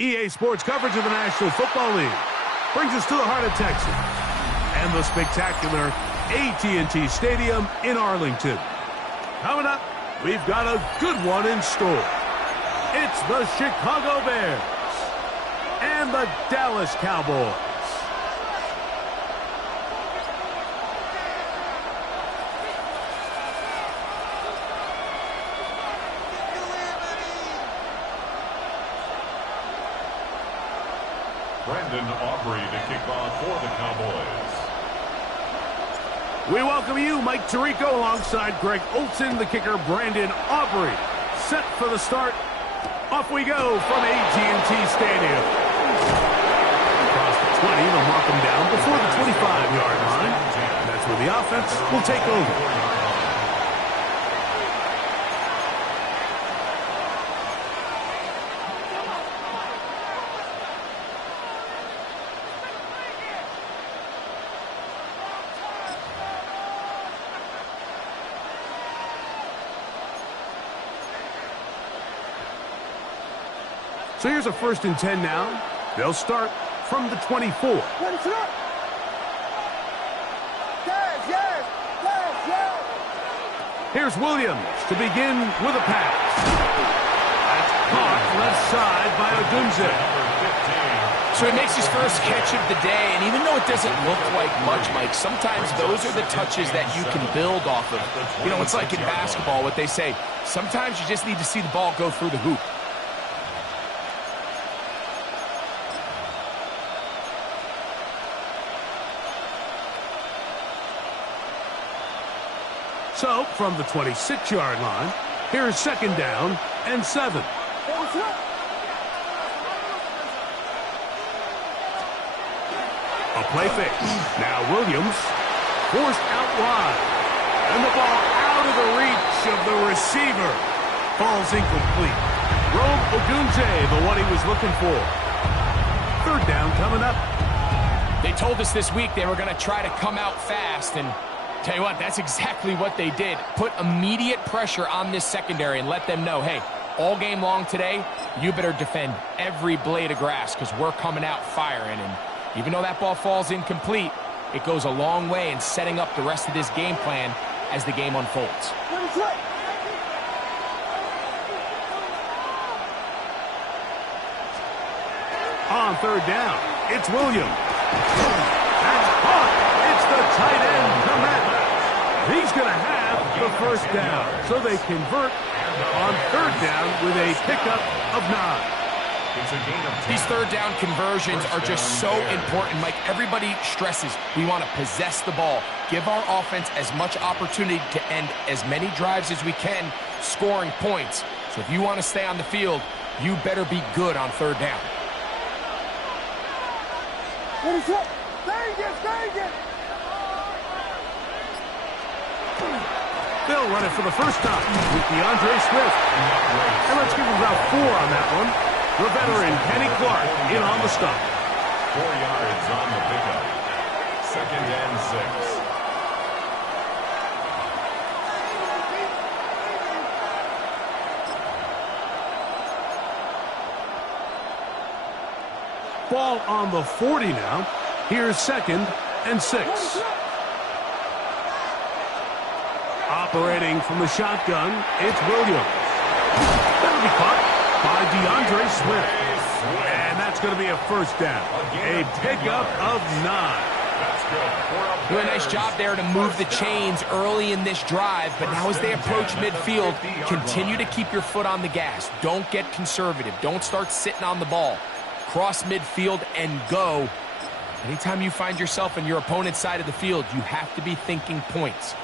EA Sports coverage of the National Football League brings us to the heart of Texas and the spectacular AT&T Stadium in Arlington. Coming up, we've got a good one in store. It's the Chicago Bears and the Dallas Cowboys. To kick off for the Cowboys. We welcome you, Mike Tirico, alongside Greg Olson, the kicker, Brandon Aubrey. Set for the start. Off we go from AT&T Stadium. Across the 20, they'll mark them down before the 25-yard line. That's where the offense will take over. So here's a 1st and 10 now. They'll start from the 24. Here's Williams to begin with a pass. That's caught left side by Odunze. So he makes his first catch of the day, and even though it doesn't look like much, Mike, sometimes those are the touches that you can build off of. You know, it's like in basketball, what they say, sometimes you just need to see the ball go through the hoop. So, from the 26-yard line, here's 2nd down and 7. A play fake. Now Williams forced out wide. And the ball out of the reach of the receiver. Falls incomplete. Rome Odunze, the one he was looking for. 3rd down coming up. They told us this week they were going to try to come out fast, and tell you what, that's exactly what they did. Put immediate pressure on this secondary and let them know, hey, all game long today, you better defend every blade of grass because we're coming out firing. And even though that ball falls incomplete, it goes a long way in setting up the rest of this game plan as the game unfolds. On 3rd down, it's Williams. That's caught. It's the tight end, Komet. He's going to have the 1st down. So they convert on 3rd down with a pickup of 9. These 3rd down conversions are just so important, Mike. Everybody stresses we want to possess the ball, give our offense as much opportunity to end as many drives as we can, scoring points. So if you want to stay on the field, you better be good on 3rd down. They'll run it for the first time with DeAndre Swift. And let's give him about 4 on that one. The veteran, Kenny Clark, in on the stop. 4 yards on the pickup. 2nd and 6. Ball on the 40 now. Here's 2nd and 6. Operating from the shotgun, it's Williams. That'll be caught by DeAndre Swift. And that's going to be a 1st down. A pickup of 9. Doing a nice job there to move the chains early in this drive, but now as they approach midfield, continue to keep your foot on the gas. Don't get conservative. Don't start sitting on the ball. Cross midfield and go. Anytime you find yourself on your opponent's side of the field, you have to be thinking points.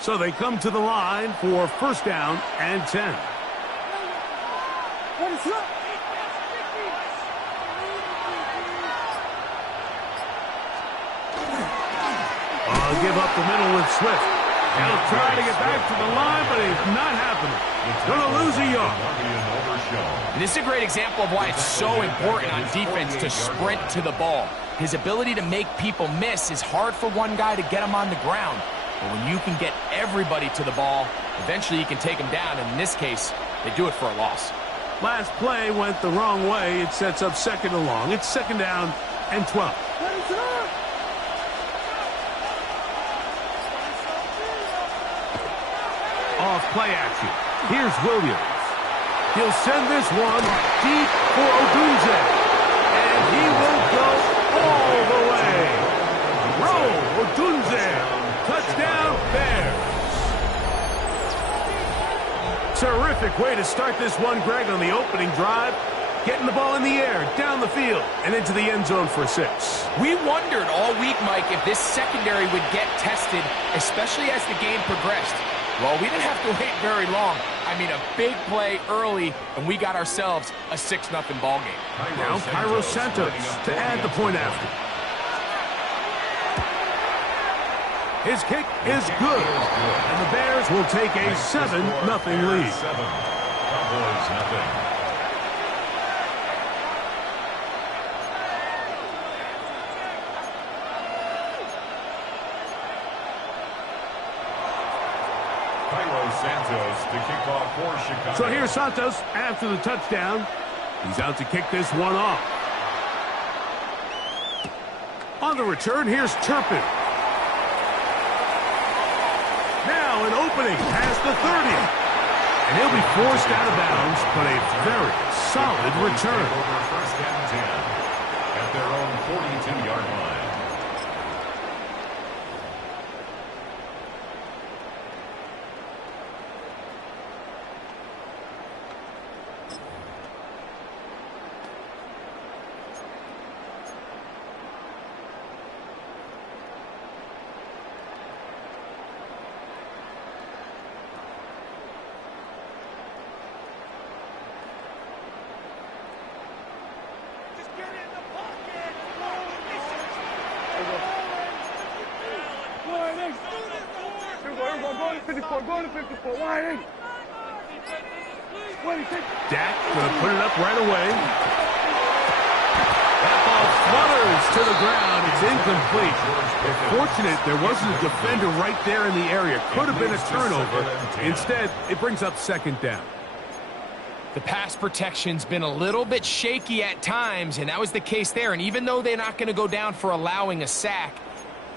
So they come to the line for 1st down and 10. Give up the middle with Swift. He'll try to get back to the line, but it's not happening. He's going to lose a yard. And this is a great example of why it's so important on defense to sprint to the ball. His ability to make people miss is hard for one guy to get him on the ground. But when you can get everybody to the ball, eventually you can take them down. And in this case, they do it for a loss. Last play went the wrong way. It sets up second and long. It's second down and 12. Off play action. Here's Williams. He'll send this one deep for Odunze. And he will go all the way. Roll, Odunze. Touchdown, Bears. Terrific way to start this one, Greg, on the opening drive. Getting the ball in the air, down the field, and into the end zone for 6. We wondered all week, Mike, if this secondary would get tested, especially as the game progressed. Well, we didn't have to wait very long. I mean, a big play early, and we got ourselves a 6-0 ball game. Now Cairo Santos to add the point after. His kick is good, and the Bears will take a 7-0 lead. 7. Cowboys nothing. Santos to kick off for Chicago. So here's Santos after the touchdown. He's out to kick this one off. On the return, here's Turpin. Now an opening past the 30. And he'll be forced out of bounds, but a very solid return. Over first and 10 at their own 42-yard line. Dak going to put it up right away. That ball flutters to the ground. It's incomplete. Fortunate there wasn't a defender right there in the area. Could have been a turnover. Instead, it brings up second down. The pass protection's been a little bit shaky at times, and that was the case there. And even though they're not going to go down for allowing a sack,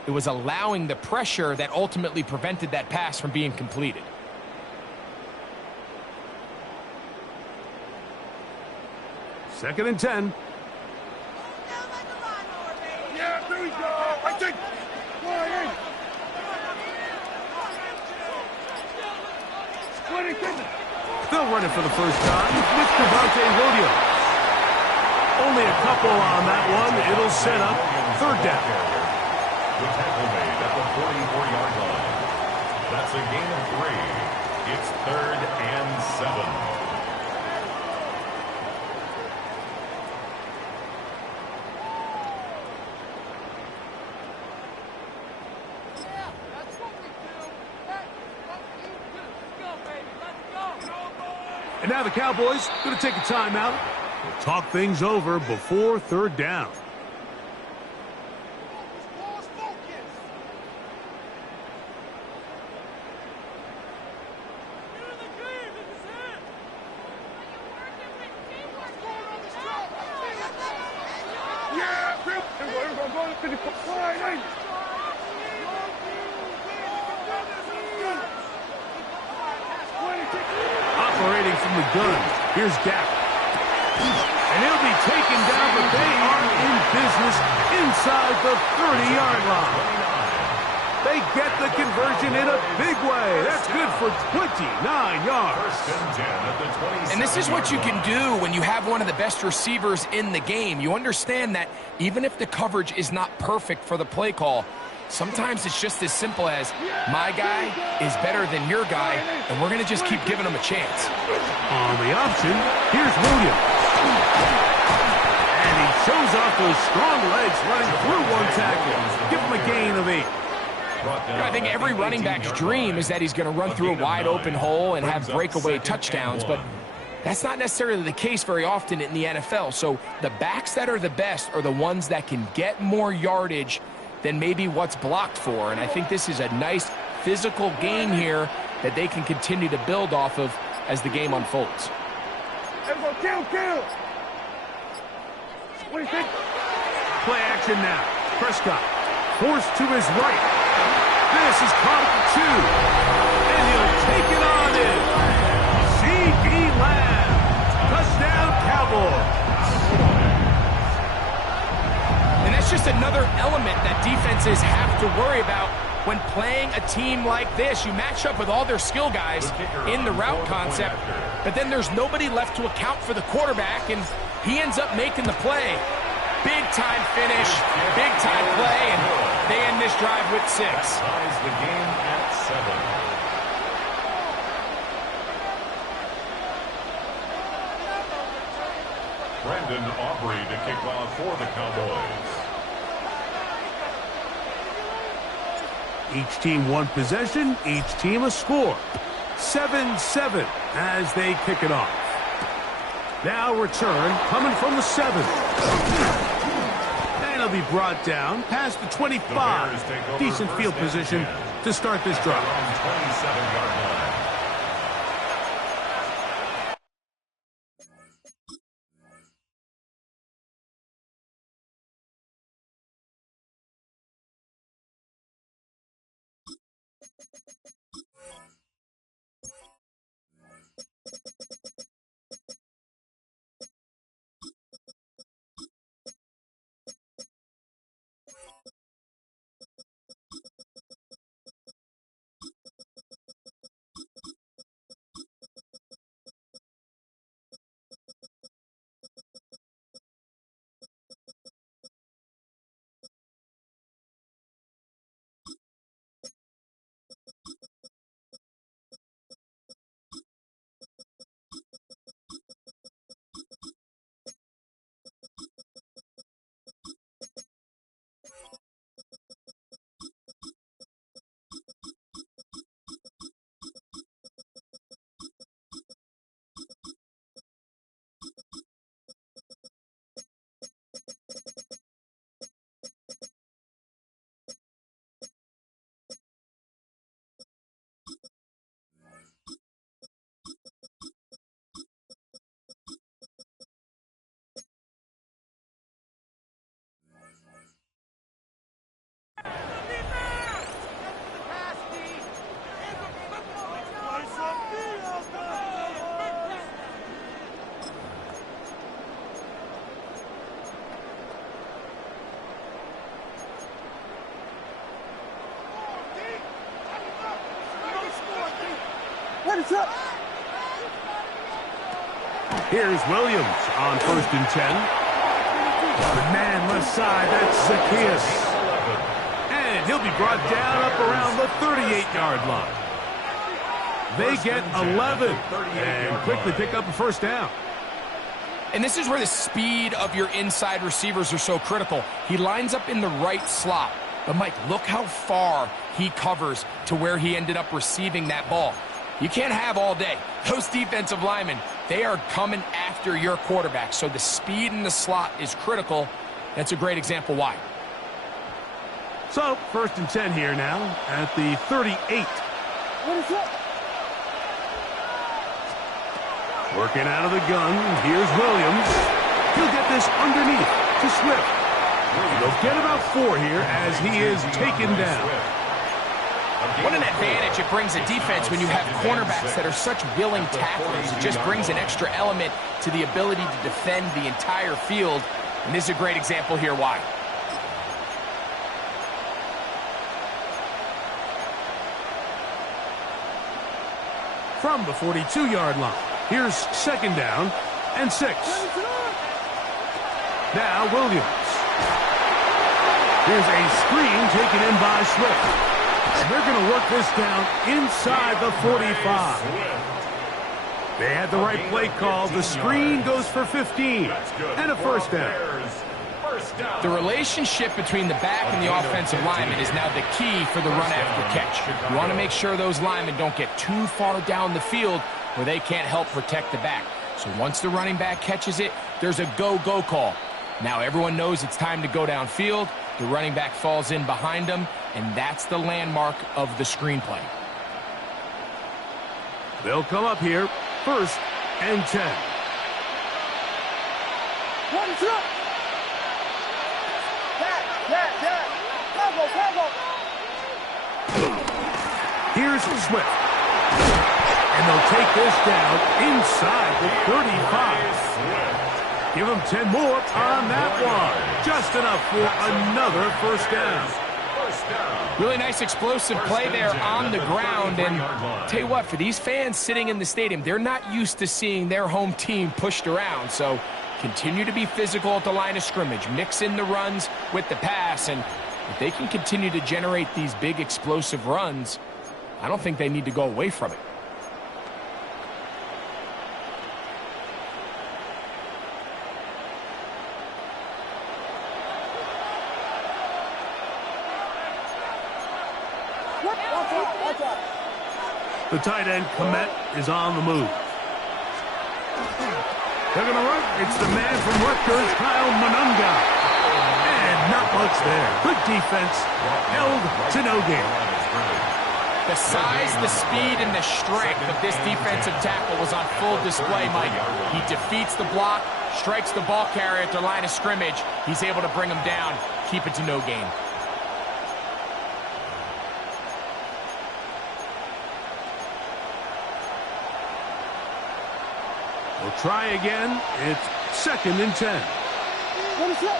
it was allowing the pressure that ultimately prevented that pass from being completed. Second and 10. Yeah, there we go. I think. They'll run it for the first time with Cavante Williams. Only a couple on that one. It'll set up third down. The tackle made at the 44-yard line. That's a gain of 3. It's third and 7. And now the Cowboys going to take a timeout. We'll talk things over before third down. Operating from the gun, here's Dak. And he'll be taken down, but they are in business inside the 30-yard line. They get the conversion in a big way. That's good for 29 yards. First and 10 at the 27. And this is what you can do when you have one of the best receivers in the game. You understand that even if the coverage is not perfect for the play call, sometimes it's just as simple as, my guy is better than your guy, and we're going to just keep giving him a chance. On the option, here's Williams. And he shows off those strong legs running through one tackle. Give him a gain of 8. I think every running back's dream is that he's going to run through a wide-open hole and have breakaway touchdowns, but that's not necessarily the case very often in the NFL. So the backs that are the best are the ones that can get more yardage than maybe what's blocked for. And I think this is a nice physical game here that they can continue to build off of as the game unfolds. Kill! What do you think? Play action now. Prescott forced to his right. This is caught at the 2. And he'll take it on in. C.D. Lamb. Touchdown, Cowboys. And that's just another element that defenses have to worry about when playing a team like this. You match up with all their skill guys in the route concept, but then there's nobody left to account for the quarterback, and he ends up making the play. Big-time finish, big-time play, and they end this drive with 6. Ties the game at 7. Brendan Aubrey to kick off for the Cowboys. Each team one possession, each team a score. 7-7 as they kick it off. Now return coming from the 7. And it'll be brought down past the 25. Decent field position to start this drive. 27-yard line. Here's Williams on 1st and 10. The man left side, that's Zacchaeus. And he'll be brought down up around the 38-yard line. They get 11 and quickly pick up a 1st down. And this is where the speed of your inside receivers are so critical. He lines up in the right slot. But, Mike, look how far he covers to where he ended up receiving that ball. You can't have all day. Those defensive linemen, they are coming after your quarterback. So the speed in the slot is critical. That's a great example why. So, 1st and 10 here now at the 38. Working out of the gun. Here's Williams. He'll get this underneath to Swift. He'll get about 4 here as he is taken down. What an advantage it brings a defense when you have cornerbacks that are such willing tacklers. It just brings an extra element to the ability to defend the entire field. And this is a great example here why. From the 42-yard line, here's 2nd down and 6. Now Williams. Here's a screen taken in by Swift. And they're going to work this down inside the 45. They had the right play call. The screen goes for 15 and a 1st down. The relationship between the back and the offensive lineman is now the key for the run after catch. You want to make sure those linemen don't get too far down the field where they can't help protect the back. So once the running back catches it, there's a go-go call. Now everyone knows it's time to go downfield. The running back falls in behind him, and that's the landmark of the screenplay. They'll come up here, 1st and 10. One, two. Yeah. Combo. Here's Swift. And they'll take this down inside the 35. Give them 10 more on that one. Just enough for another first down. Really nice explosive play there on the ground. And tell you what, for these fans sitting in the stadium, they're not used to seeing their home team pushed around. So continue to be physical at the line of scrimmage. Mix in the runs with the pass. And if they can continue to generate these big explosive runs, I don't think they need to go away from it. The tight end, Komet, is on the move. They're going to run. It's the man from Rutgers, Kyle Monunga. And not much there. Good defense. Held to no gain. The size, the speed, and the strength of this defensive tackle was on full display, Mike. He defeats the block, strikes the ball carrier at the line of scrimmage. He's able to bring him down, keep it to no gain. We'll try again. It's 2nd and 10. What is that?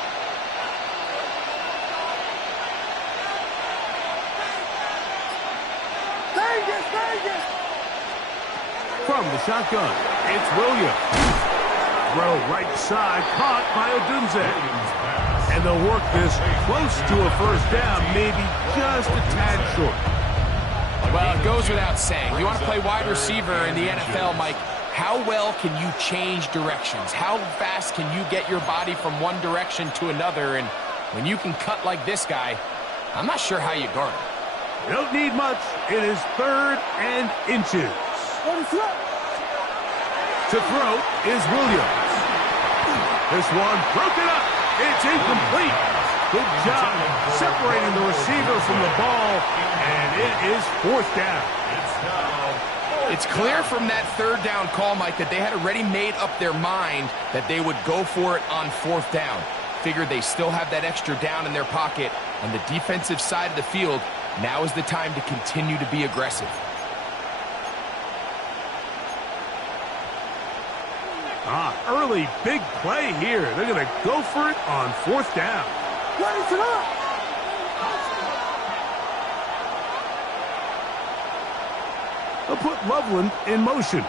Vegas! From the shotgun, it's Williams. Throw right side, caught by Odunze. And they'll work this close to a first down, maybe just a tad short. Well, it goes without saying. You want to play wide receiver in the NFL, Mike, how well can you change directions? How fast can you get your body from one direction to another? And when you can cut like this guy, I'm not sure how you guard him. You don't need much. It is 3rd and inches. What is that? To throw is Williams. This one broken up. It's incomplete. Good job separating the receiver from the ball, and it is 4th down. It's clear from that 3rd down call, Mike, that they had already made up their mind that they would go for it on 4th down. Figured they still have that extra down in their pocket on the defensive side of the field. Now is the time to continue to be aggressive. Early big play here. They're going to go for it on 4th down. What is it up? They'll put Loveland in motion.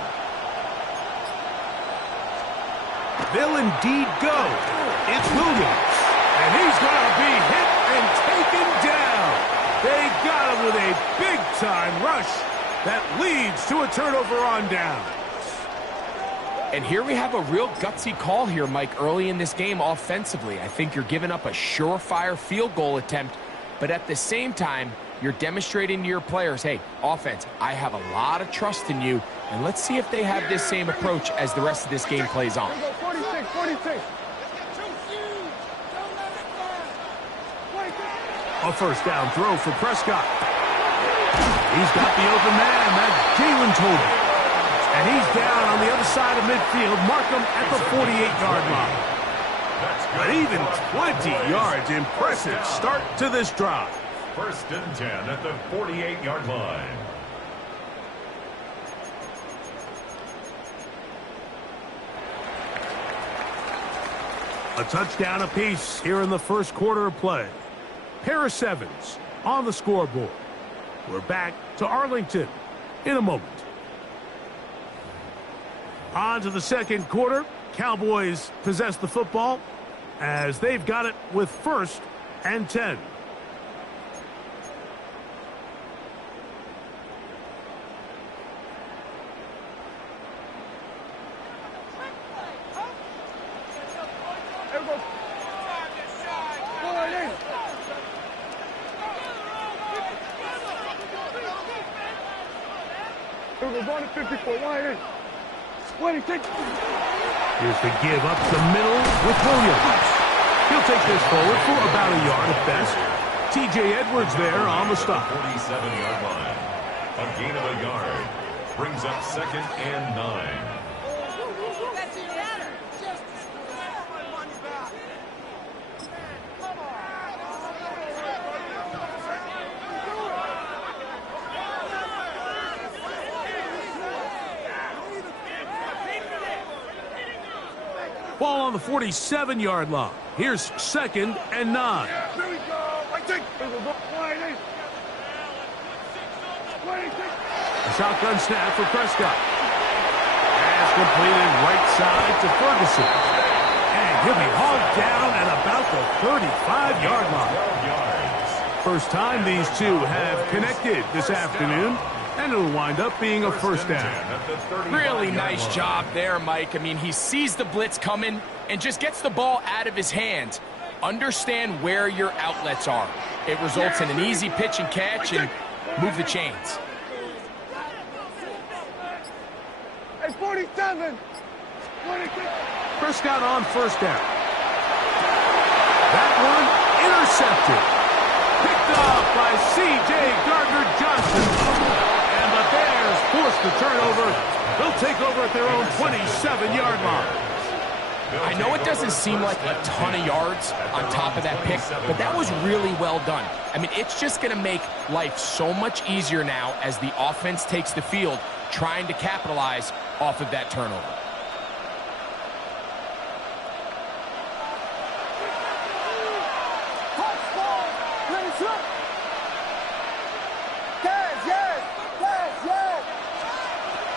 They'll indeed go. It's Williams. And he's going to be hit and taken down. They got him with a big-time rush that leads to a turnover on down. And here we have a real gutsy call here, Mike, early in this game offensively. I think you're giving up a surefire field goal attempt, but at the same time, you're demonstrating to your players, hey, offense, I have a lot of trust in you, and let's see if they have this same approach as the rest of this game plays on. 46. A first down throw for Prescott. He's got the open man. That's Jalen Tolbert. And he's down on the other side of midfield. Mark him at the 48-yard line. But even 20 yards, impressive start to this drive. 1st and 10 at the 48-yard line. A touchdown apiece here in the first quarter of play. Pair of 7s on the scoreboard. We're back to Arlington in a moment. On to the second quarter. Cowboys possess the football as they've got it with 1st and 10. We're going to 54. Wide in. What do you think? Here's the give up the middle with Williams. He'll take this forward for about a yard at best. T.J. Edwards there on the stop. 47-yard line. A gain of a yard. Brings up 2nd and 9. Ball on the 47-yard line. Here's 2nd and 9. Here we go. I think. A shotgun snap for Prescott. Pass completed right side to Ferguson. And he'll be hauled down at about the 35-yard line. First time these two have connected this afternoon. And it'll wind up being a first down. Really nice job there, Mike. I mean, he sees the blitz coming and just gets the ball out of his hands. Understand where your outlets are. It results in an easy pitch and catch and move the chains. Hey, 47. 26. Prescott on first down. That one intercepted. Picked up by C.J. Gardner-Johnson. And the Bears force the turnover. They'll take over at their own 27-yard line. I know it doesn't seem like a ton of yards on top of that pick, but that was really well done. I mean, it's just going to make life so much easier now as the offense takes the field, trying to capitalize off of that turnover.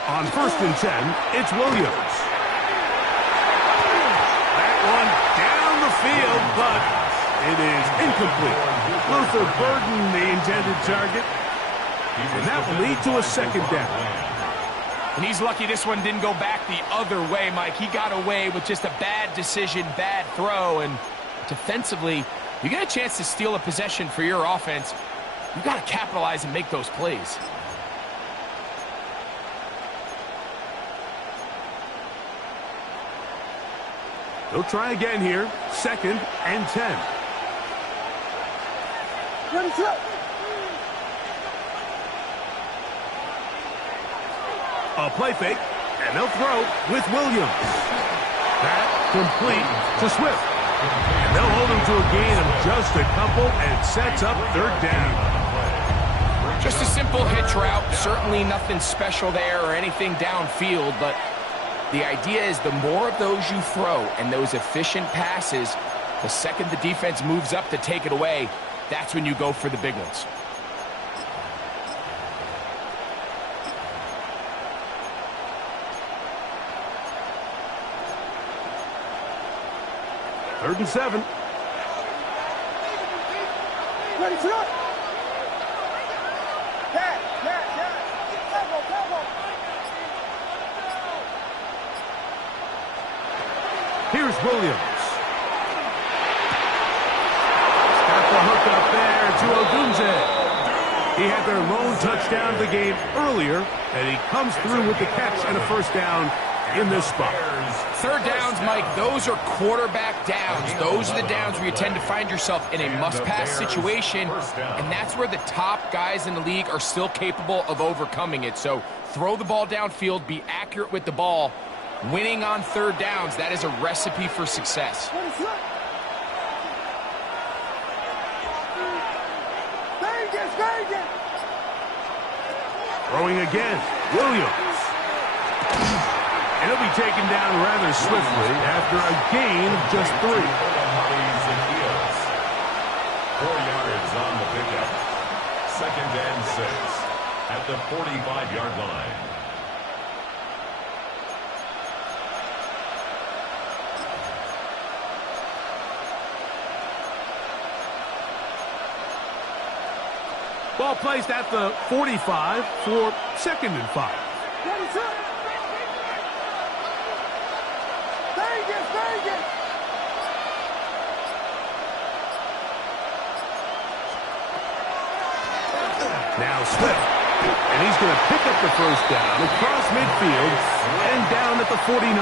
On 1st and 10, it's Williams. That one down the field, but it is incomplete. Luther Burden, the intended target. And that will lead to a 2nd down. And he's lucky this one didn't go back the other way, Mike. He got away with just a bad decision, bad throw, and defensively, you get a chance to steal a possession for your offense. You've got to capitalize and make those plays. They'll try again here. 2nd and 10. A play fake, and they'll throw with Williams. That complete to Swift. And they'll hold him to a gain of just a couple and sets up 3rd down. Just a simple hitch route. Certainly nothing special there or anything downfield, but the idea is the more of those you throw and those efficient passes, the second the defense moves up to take it away, that's when you go for the big ones. Third and 7. Ready to go. Here's Williams. Got the hook up there to Odunze. He had their lone touchdown of the game earlier, and he comes through with the catch and a first down in this spot. 3rd downs, Mike, those are quarterback downs. Those are the downs where you tend to find yourself in a must-pass situation, and that's where the top guys in the league are still capable of overcoming it. So throw the ball downfield, be accurate with the ball. Winning on 3rd downs, that is a recipe for success. Throwing again, Williams. And he'll be taken down rather swiftly after a gain of just 3. 4 yards on the pickup. 2nd and 6 at the 45-yard line. Ball placed at the 45 for 2nd and 5. Now Swift, and he's going to pick up the first down across midfield and down at the 49.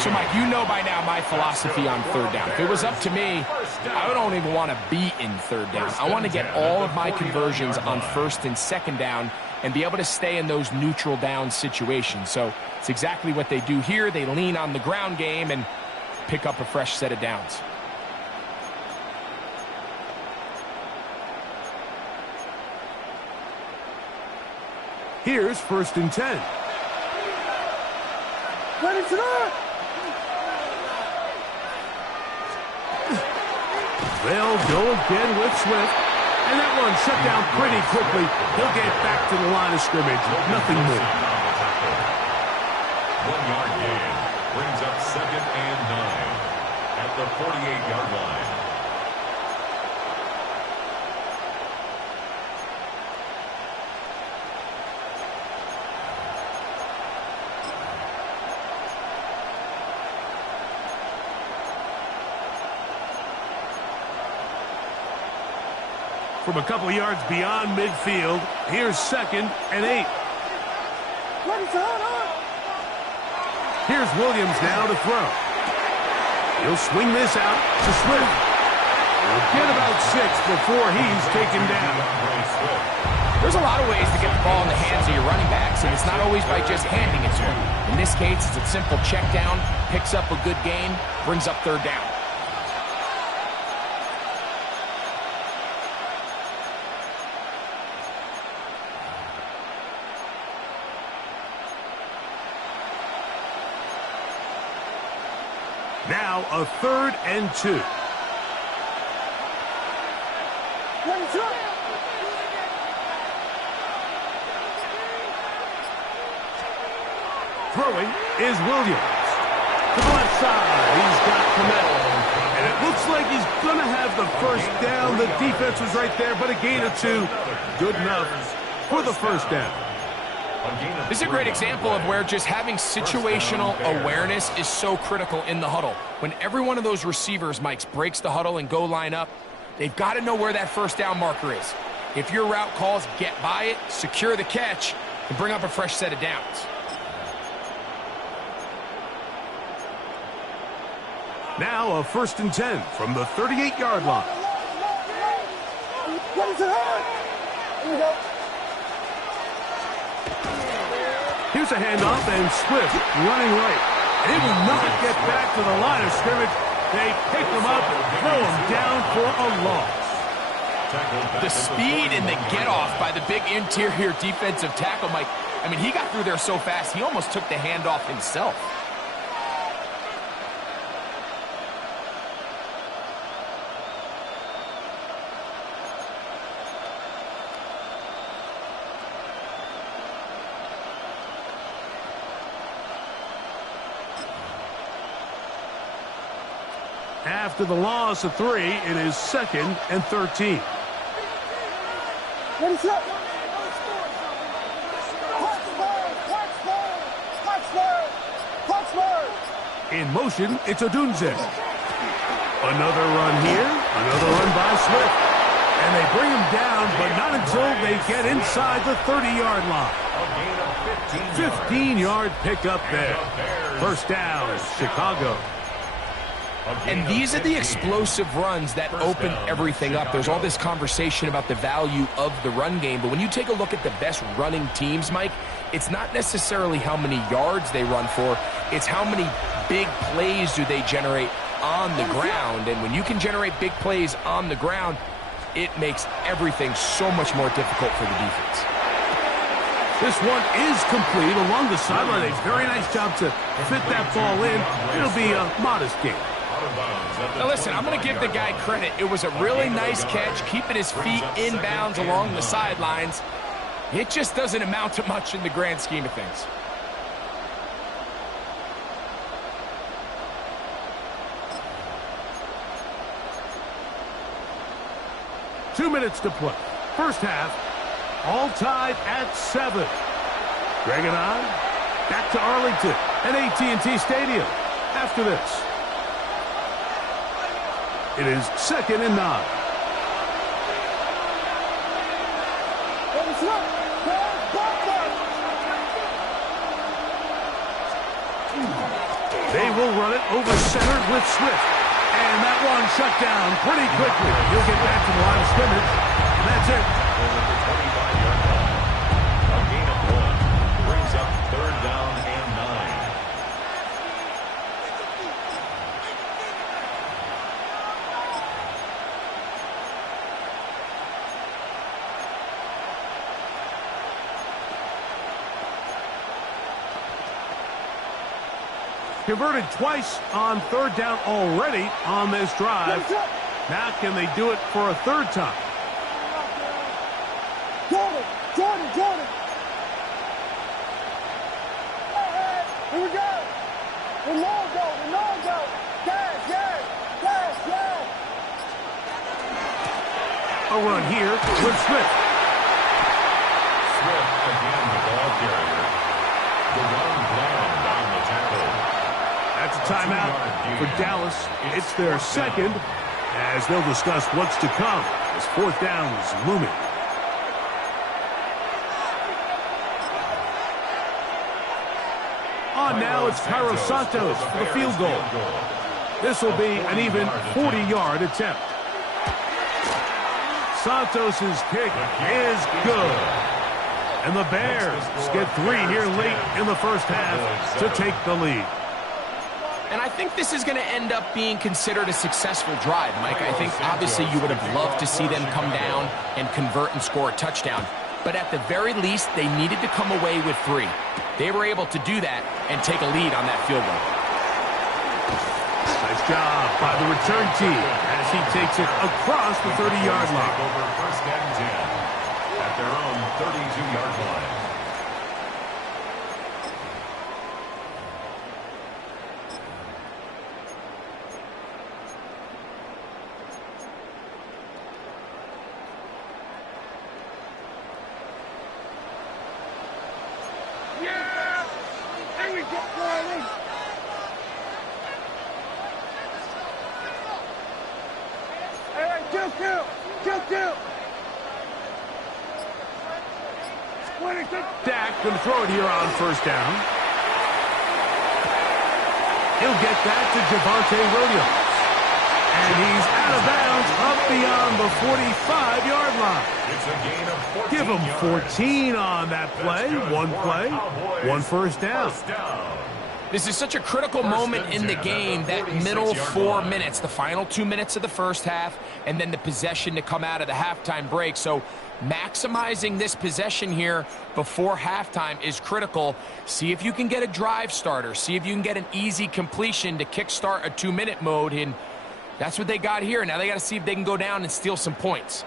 So, Mike, you know by now my philosophy on third down. If it was up to me, I don't even want to be in third down. I want to get all of my conversions on first and second down and be able to stay in those neutral down situations. So it's exactly what they do here. They lean on the ground game and pick up a fresh set of downs. Here's 1st and 10. Ready to go! They'll go again with Swift. And that one shut down pretty quickly. He'll get back to the line of scrimmage. Nothing more. 1 yard gain brings up 2nd and 9 at the 48-yard line. From a couple yards beyond midfield, here's 2nd and 8. Ready to hold on! Here's Williams now to throw. He'll swing this out to Swift. He'll get about 6 before he's taken down. There's a lot of ways to get the ball in the hands of your running backs, and it's not always by just handing it to them. In this case, it's a simple check down, picks up a good gain, brings up third down. Now a 3rd and 2. Ready to go! Throwing is Williams. To the left side, he's got Clement. And it looks like he's going to have the first down. The defense was right there, but a gain of 2. Good enough for the first down. This is a great example of where just having situational awareness is so critical in the huddle. When every one of those receivers, Mike, breaks the huddle and go line up, they've got to know where that first down marker is. If your route calls, get by it, secure the catch, and bring up a fresh set of downs. Now a 1st and 10 from the 38-yard line. Ready to hold! Here we go. Here's a handoff, and Swift running right. And it will not get back to the line of scrimmage. They pick him up and throw him down for a loss. The speed and the get-off by the big interior defensive tackle, Mike. I mean, he got through there so fast, he almost took the handoff himself. After the loss of 3, it is 2nd and 13. Ready to go! In motion, it's Odunze. Another run here, another run by Swift. And they bring him down, but not until they get inside the 30-yard line. 15-yard pickup there. First down, Chicago. And these are the explosive runs that open everything up. There's all this conversation about the value of the run game, but when you take a look at the best running teams, Mike, it's not necessarily how many yards they run for, it's how many big plays do they generate on the ground. And when you can generate big plays on the ground, it makes everything so much more difficult for the defense. This one is complete along the sideline. A very nice job to fit that ball in. It'll be a modest gain. Now listen, I'm going to give the guy credit. It was a really nice catch, keeping his feet inbounds along the sidelines. It just doesn't amount to much in the grand scheme of things. Two minutes to play. First half, all tied at 7. Greg and I back to Arlington at AT&T Stadium after this. It is 2nd and 9. They will run it over center with Swift. And that one shut down pretty quickly. He'll get back to the line of scrimmage. And that's it. Over the 25-yard line. A gain of 1 brings up 3rd down and 9. Converted twice on 3rd down already on this drive. Now can they do it for a 3rd time? Jordan! Jordan! Jordan! Hey, here we go! The long go! The long go! Gas! Gas! Gas! Gas! A run here with Swift. Swift again, the ball carrier. The run planned on the tackle. That's a timeout for Dallas. It's their 2nd, as they'll discuss what's to come as 4th down is looming. On now, it's Cairo Santos for the field goal. This will be an even 40-yard attempt. Santos's kick is good. And the Bears get 3 here late in the first half to take the lead. And I think this is going to end up being considered a successful drive, Mike. I think obviously you would have loved to see them come down and convert and score a touchdown. But at the very least, they needed to come away with 3. They were able to do that and take a lead on that field goal. Nice job by the return team as he takes it across the 30-yard line. Over 1st and 10 at their own 32-yard line. Dak going to throw it here on 1st down. He'll get that to Javonte Williams. And he's out of bounds up beyond the 45-yard line. It's a gain of 14 Give him yards. 14 on that play. One play, one 1st down. This is such a critical moment in the game, that middle 4 minutes, the final 2 minutes of the first half, and then the possession to come out of the halftime break. So maximizing this possession here before halftime is critical. See if you can get a drive starter. See if you can get an easy completion to kickstart a 2-minute mode, and that's what they got here. Now they got to see if they can go down and steal some points.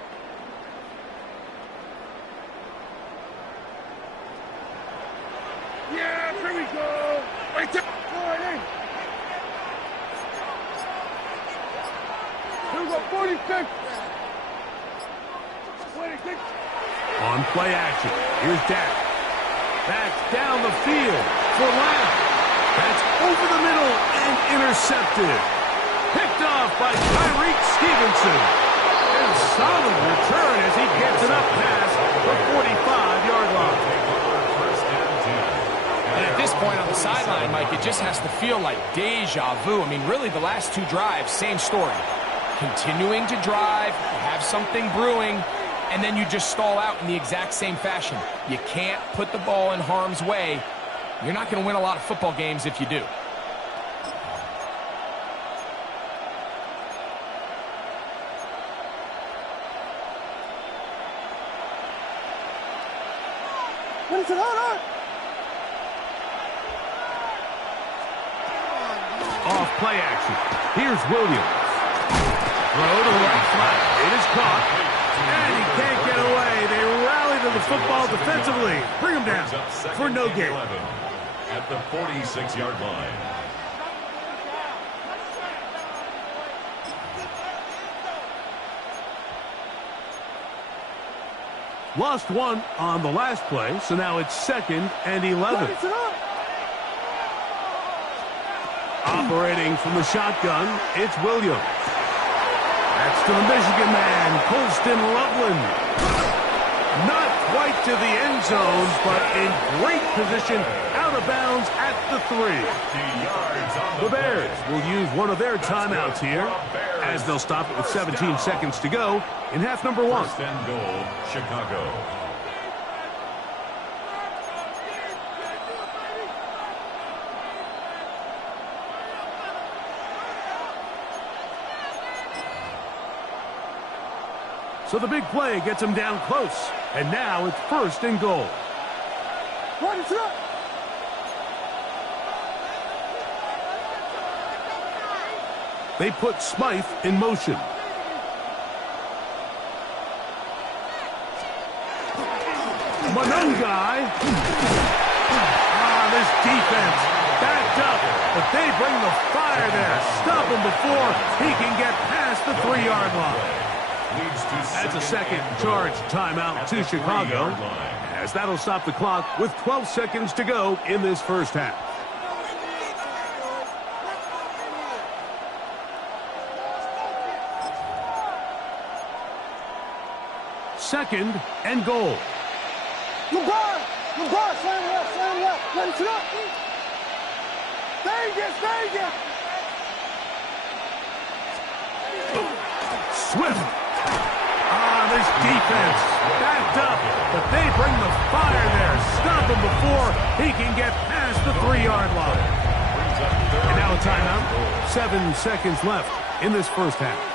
Yeah, here we go! Right there! Here we go, 46! 26! On play action, here's Dak. That's down the field for Lamb. That's over the middle and intercepted. Picked off by Tyreek Stevenson. And solid return as he gets it up past the 45-yard line. And at this point on the sideline, Mike, it just has to feel like deja vu. I mean, really, the last 2 drives, same story. Continuing to drive, have something brewing, and then you just stall out in the exact same fashion. You can't put the ball in harm's way. You're not going to win a lot of football games if you do. Off play action. Here's Williams. Throw to the right flat. It is caught. And he can't get away. They rally to the football defensively. Bring him down for no gain. At the 46-yard line. Lost 1 on the last play, so now it's 2nd and 11. Operating from the shotgun, it's Williams. That's to the Michigan man, Colston Loveland. Not quite to the end zone, but in great position out of bounds at the 3. The Bears will use one of their timeouts here, as they'll stop it with 17 seconds to go in half number 1. First and goal, Chicago. So the big play gets him down close. And now it's first and goal. They put Smythe in motion. Monungai. This defense backed up, but they bring the fire there. Stop him before he can get past the 3-yard line. That's a second charge timeout to Chicago, as that'll stop the clock with 12 seconds to go in this first half. Second and goal. LeBron, slam left, let it up. Vegas. Swift. This defense backed up, but they bring the fire there. Stop him before he can get past the 3-yard line. And now a timeout. 7 seconds left in this first half.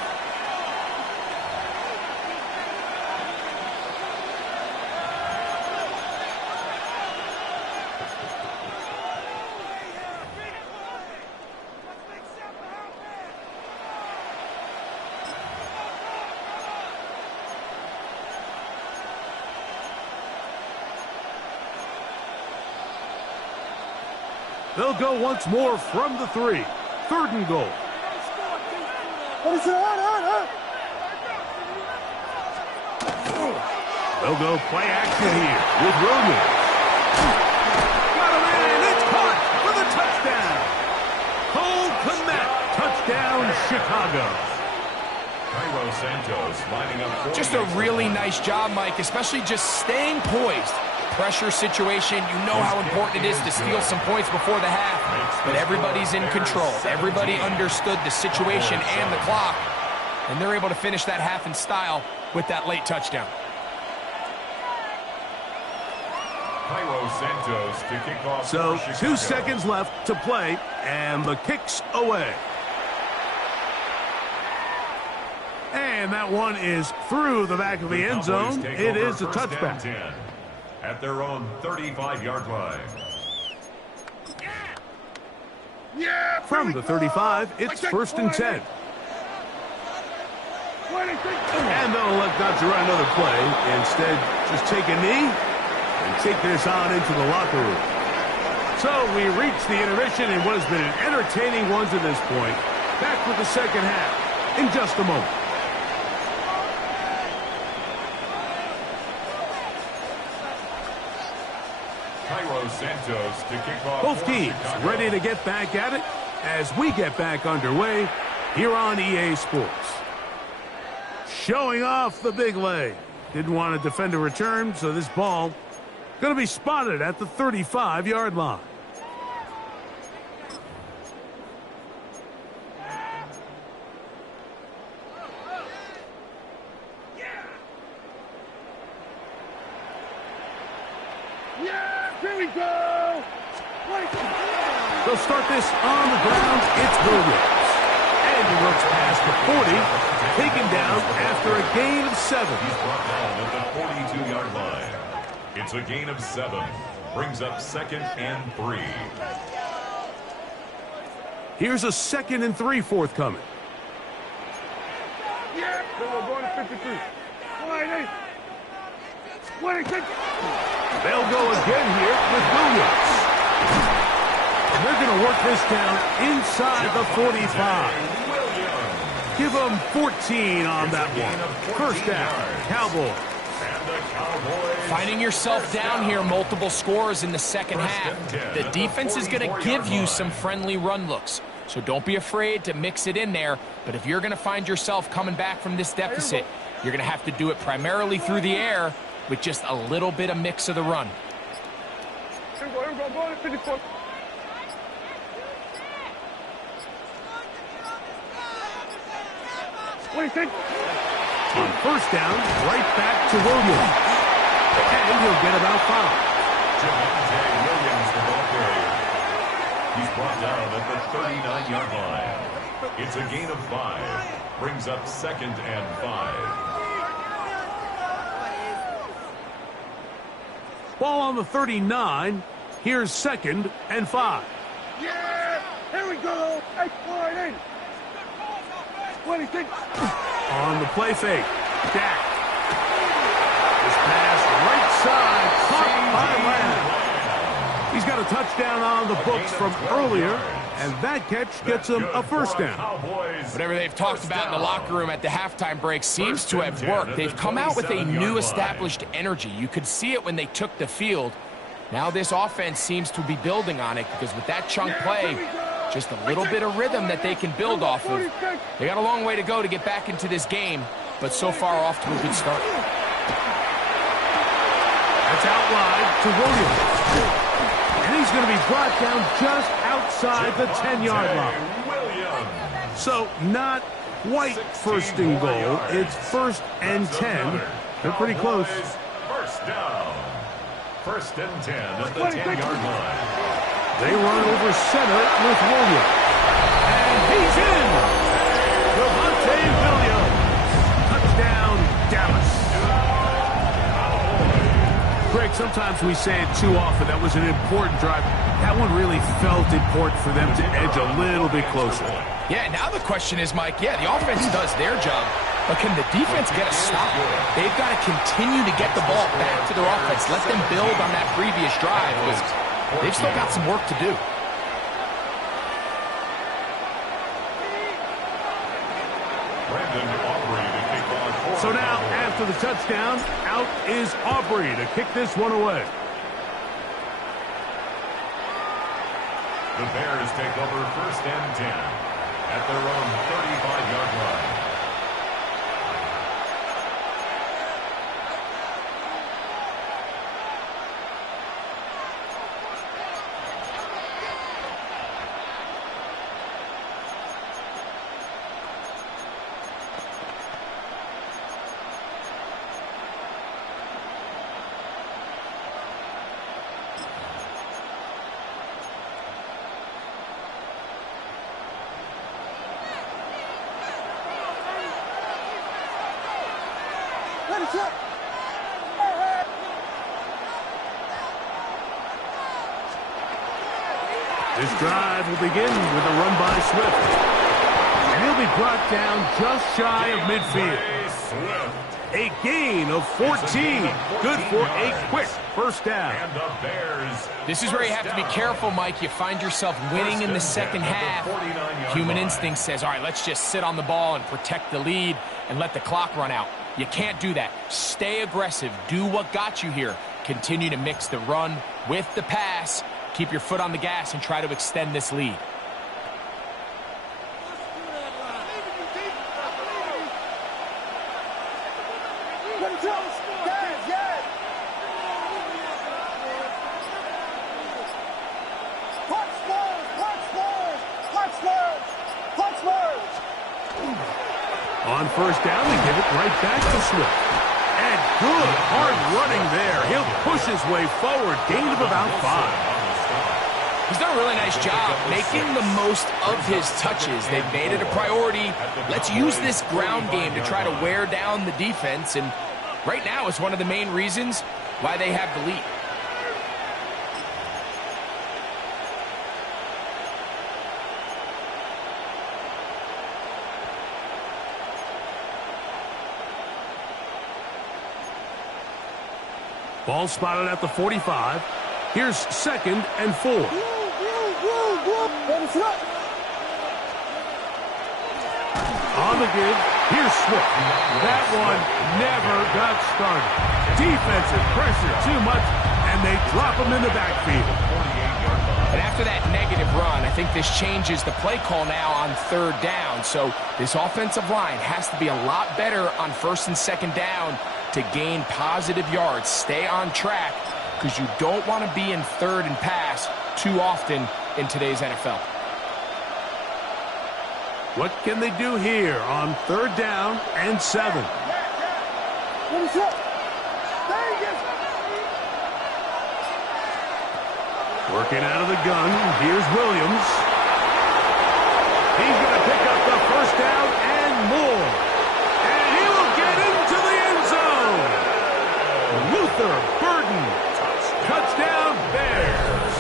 They'll go once more from the 3. Third and goal. They'll go play action here with Williams. Got him in. It's caught for the touchdown. Cole Kmet. Touchdown, Chicago. Santos lining up. Just a really nice job, Mike, especially just staying poised. Pressure situation, you know how important it is to steal some points before the half, but everybody's in control. Everybody understood the situation and the clock, and they're able to finish that half in style with that late touchdown. Santos to kick off. So 2 seconds left to play, and the kick's away. And that one is through the back of the end zone. It is a touchback. At their own 35-yard line. From the 35, it's first and 10. And they'll elect not to run another play. Instead, just take a knee and take this on into the locker room. So we reach the intermission in what has been an entertaining one to this point. Back with the second half in just a moment. Santos to kick off. Both teams ready to get back at it as we get back underway here on EA Sports. Showing off the big leg. Didn't want to defend a return, so this ball going to be spotted at the 35-yard line. They'll start this on the ground. It's Williams. And he looks past the 40, taken down after a gain of 7. He's brought down at the 42-yard line. It's a gain of 7. Brings up 2nd and 3. Here's a 2nd and 3 forthcoming. Going to 53. They'll go again here with Williams. And they're going to work this down inside the 45. Give them 14 on that one. First down, Cowboys. Finding yourself down here, multiple scores in the second half. The defense is going to give you some friendly run looks. So don't be afraid to mix it in there. But if you're going to find yourself coming back from this deficit, you're going to have to do it primarily through the air with just a little bit of mix of the run. Here we go, go to 54. What do you think? On first down, right back to Williams. And he'll get about 5. Javonte Williams, the ball carrier. He's brought down at the 39-yard line. It's a gain of 5. Brings up 2nd and 5. Ball on the 39. Here's 2nd and 5. Yeah! Here we go! Hey, all right in. What do you think? On the play fake. Dak. This pass right side. Caught by Lamb. He's got a touchdown on the books from earlier, and that catch gets him a first down. Whatever they've talked about in the locker room at the halftime break seems to have worked. They've come out with a new established energy. You could see it when they took the field. Now this offense seems to be building on it because with that chunk play, just a little bit of rhythm that they can build off of. They got a long way to go to get back into this game, but so far off to a good start. That's out wide to Williams. And he's going to be brought down just outside the 10-yard line. So not quite first and goal. It's 1st and 10. They're pretty close. First down. 1st and 10 at the 10-yard line. They run over center with Williams. And he's in! Javonte Williams. Touchdown, Dallas. Greg, sometimes we say it too often. That was an important drive. That one really felt important for them to edge a little bit closer. Yeah, now the question is, Mike, the offense does their job, but can the defense get a stop? They've got to continue to get the ball back to their offense. Let them build on that previous drive because they've still got some work to do. So now, after the touchdown, out is Aubrey to kick this one away. The Bears take over 1st and 10 at their own 35-yard line. This drive will begin with a run by Swift. And he'll be brought down just shy of midfield. A gain of 14. Good for a quick first down. And the Bears. This is where you have to be careful, Mike. You find yourself winning in the second half. Human instinct says, all right, let's just sit on the ball and protect the lead and let the clock run out. You can't do that. Stay aggressive. Do what got you here. Continue to mix the run with the pass. Keep your foot on the gas and try to extend this lead. On first down, they give it right back to Swift. And good hard running there. He'll push his way forward. Gain of about 5. He's done a really nice job making the most of his touches. They've made it a priority. Let's use this ground game to try to wear down the defense. And right now it's one of the main reasons why they have the lead. Ball spotted at the 45. Here's 2nd and 4. On the give, here's Swift. That one never got started. Defensive pressure too much, and they drop him in the backfield. But after that negative run, I think this changes the play call now on 3rd down. So this offensive line has to be a lot better on 1st and 2nd down to to gain positive yards. Stay on track because you don't want to be in third and pass too often in today's NFL. What can they do here on 3rd down and 7? Working out of the gun, here's Williams. He's going to pick up the 1st down and more. And he will get into the end zone. Luther Burden. Touchdown, Bears.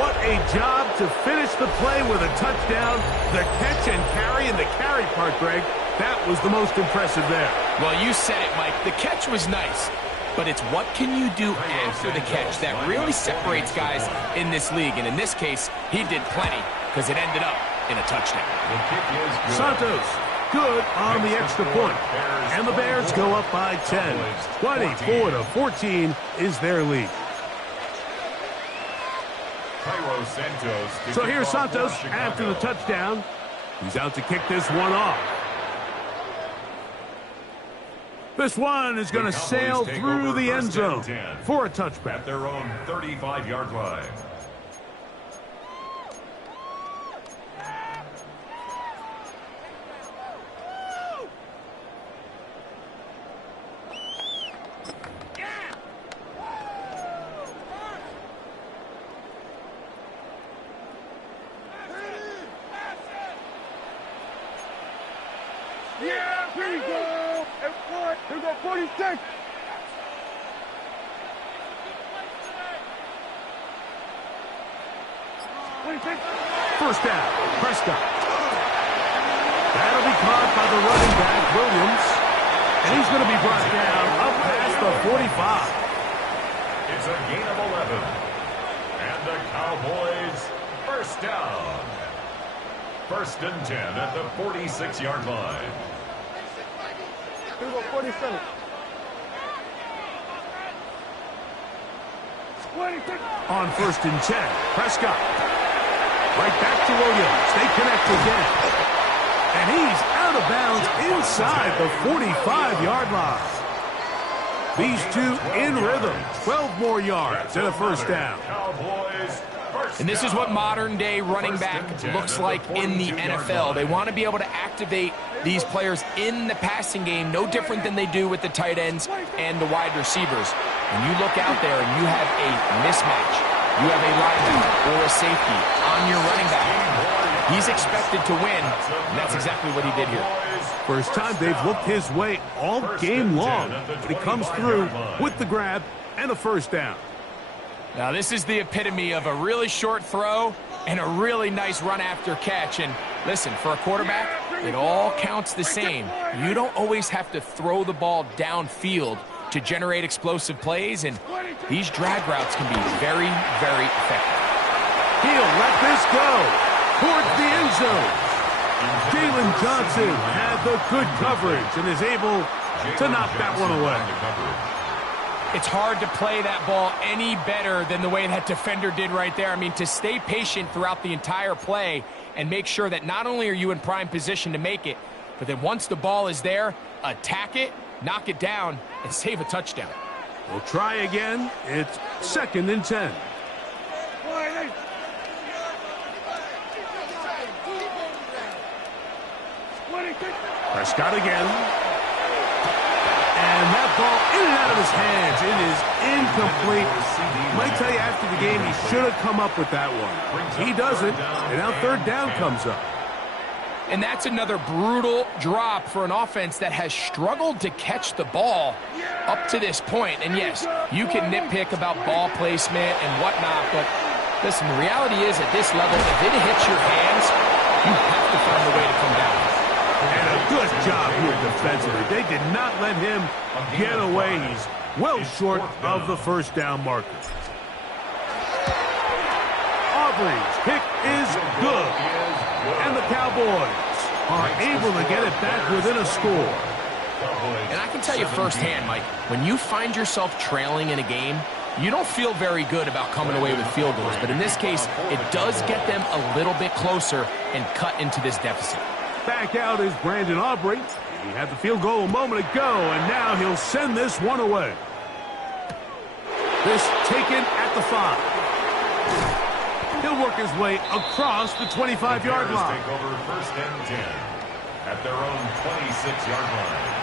What a job to finish the play with a touchdown. The catch and carry and the carry part, Greg, that was the most impressive there. Well, you said it, Mike. The catch was nice. But it's what can you do after the catch that really separates guys in this league. And in this case, he did plenty because it ended up in a touchdown. The kick is good. Santos, good on the extra point. And the Bears go up by 10. 24-14 is their lead. So here's Santos after the touchdown. He's out to kick this one off. This one is going to sail through the end zone for a touchback. At their own 35-yard line. Yeah, here we go. Here we go, 46. First down, Prescott. That'll be caught by the running back, Williams. And he's going to be brought down up past the 45. It's a gain of 11. And the Cowboys first down. 1st and 10 at the 46-yard line. Here we go, 47. 26. On 1st and 10, Prescott. Right back to Williams. They connect again. And he's out of bounds inside the 45-yard line. These two in rhythm. 12 more yards and a first down. And this is what modern-day running back looks like in the NFL. They want to be able to activate these players in the passing game, no different than they do with the tight ends and the wide receivers. When you look out there and you have a mismatch, you have a linebacker or a safety on your running back, he's expected to win, and that's exactly what he did here. First time they've looked his way all game long, but he comes through with the grab and a first down. Now, this is the epitome of a really short throw and a really nice run after catch. And listen, for a quarterback, it all counts the same. You don't always have to throw the ball downfield to generate explosive plays, and these drag routes can be very, very effective. He'll let this go towards the end zone. Jalen Johnson had the good coverage and is able to knock that one away. It's hard to play that ball any better than the way that defender did right there. I mean, to stay patient throughout the entire play and make sure that not only are you in prime position to make it, but then once the ball is there, attack it, knock it down, and save a touchdown. We'll try again. It's 2nd and 10. Prescott again. And that ball in and out of his hands. It is incomplete. Might tell you after the game he should have come up with that one. He doesn't, and now 3rd down comes up. And that's another brutal drop for an offense that has struggled to catch the ball up to this point. And yes, you can nitpick about ball placement and whatnot, but listen, the reality is at this level, if it hits your hands, you have to find a way to come down. And a good job here defensively. They did not let him get away. He's well short of the first down marker. Aubrey's kick is good. And the Cowboys are able to get it back within a score. And I can tell you firsthand, Mike, when you find yourself trailing in a game, you don't feel very good about coming away with field goals. But in this case, it does get them a little bit closer and cut into this deficit. Back out is Brandon Aubrey. He had the field goal a moment ago, and now he'll send this one away. This taken at the 5. He'll work his way across the 25-yard line. Take over 1st and 10 at their own 26-yard line.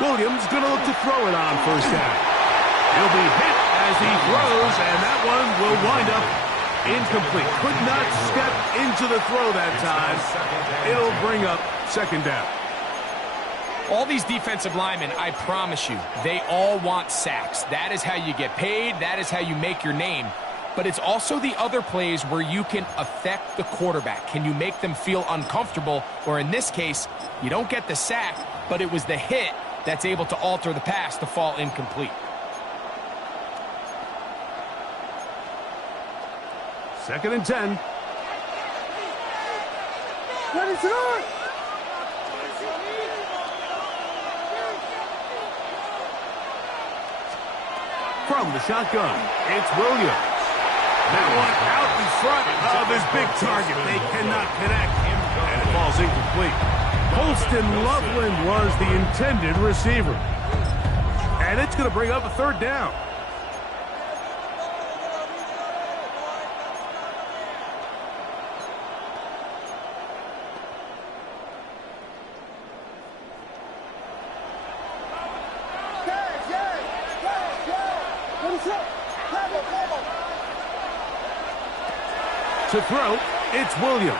Williams going to look to throw it on 1st down. He'll be hit as he throws, and that one will wind up incomplete. Could not step into the throw that time. It'll bring up 2nd down. All these defensive linemen, I promise you, they all want sacks. That is how you get paid. That is how you make your name. But it's also the other plays where you can affect the quarterback. Can you make them feel uncomfortable? Or in this case, you don't get the sack, but it was the hit that's able to alter the pass to fall incomplete. 2nd and 10. Ready to go! From the shotgun, it's Williams. That one out in front of his big target. They cannot connect, and it falls incomplete. Holston Loveland was the intended receiver. And it's going to bring up a 3rd down. To throw, it's Williams.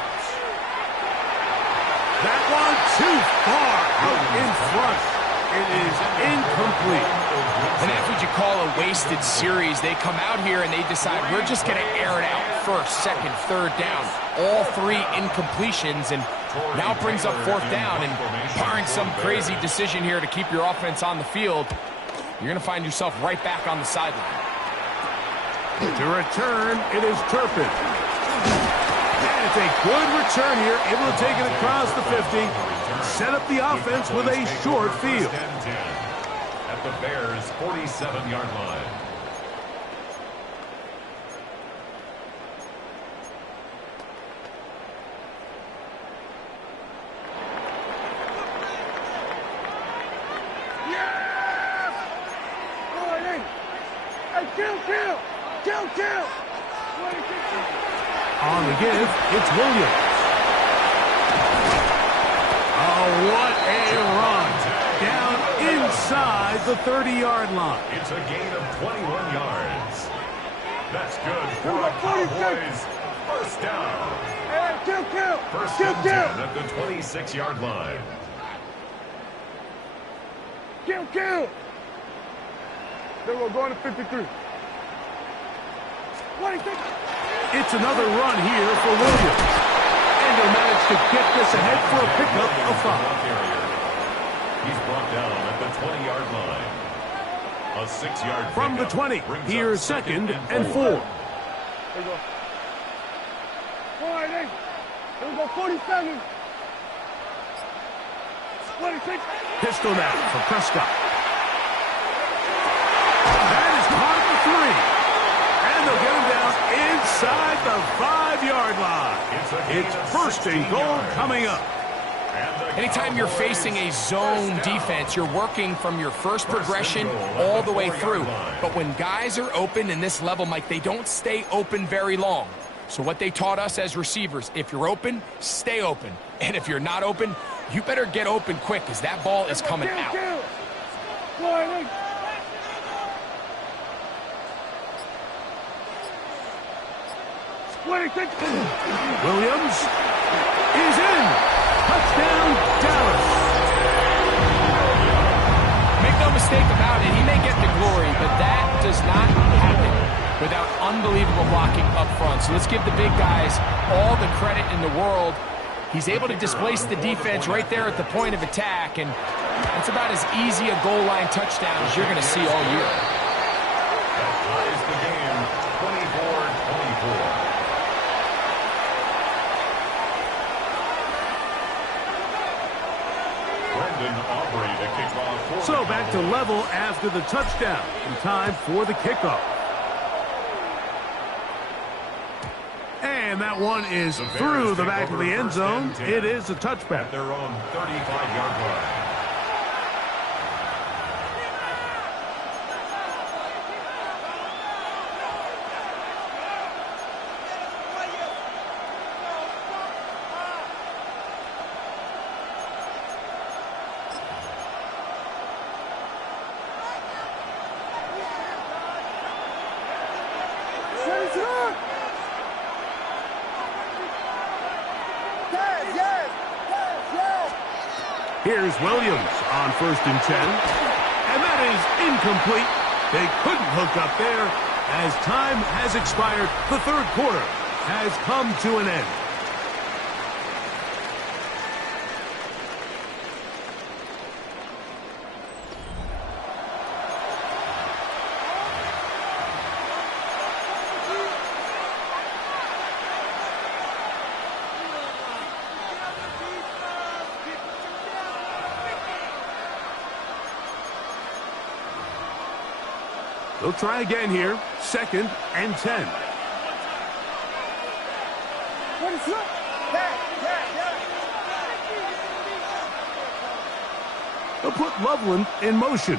That one too far out in front. It is incomplete. And that's what you call a wasted series. They come out here and they decide we're just going to air it out 1st, 2nd, 3rd down. All 3 incompletions, and now it brings up 4th down. And barring some crazy decision here to keep your offense on the field, you're going to find yourself right back on the sideline. To return, it is Turpin. And it's a good return here, able to take it across the 50, set up the offense with a short field. At the Bears' 47-yard line. Yes! Hey, kill! On the give, it's Williams. Oh, what a run. Down inside the 30-yard line. It's a gain of 21 yards. That's good for the Cowboys. 1st down. Hey, kill! 1st and 10 at the 26-yard line. Kill! Then we'll go on to 53. It's another run here for Williams. And he'll manage to get this ahead for a pickup of 5. He's brought down at the 20-yard line. A 6-yard From the 20, here's 2nd and 4. There we go. All right, hey. Here we go, 47. 26. Pistol now for Prescott. That is caught at the 3. And they'll get him down inside the 5-yard line. It's 1st and goal coming up. Anytime you're facing a zone defense, you're working from your first progression all the way through. But when guys are open in this level, Mike, they don't stay open very long. So what they taught us as receivers, if you're open, stay open. And if you're not open, you better get open quick because that ball is coming out. Williams is in. Touchdown, Dallas. Make no mistake about it, he may get the glory, but that does not happen without unbelievable blocking up front. So let's give the big guys all the credit in the world. He's able to displace the defense right there at the point of attack, and that's about as easy a goal line touchdown as you're going to see all year. That ties the game, 24-24. So back to level after the touchdown. And time for the kickoff. And that one is through the back of the end zone. It is a touchback. At their own 35-yard line. Here's Williams on 1st and 10. And that is incomplete. They couldn't hook up there as time has expired. The third quarter has come to an end. They'll try again here. 2nd and 10. They'll put Loveland in motion.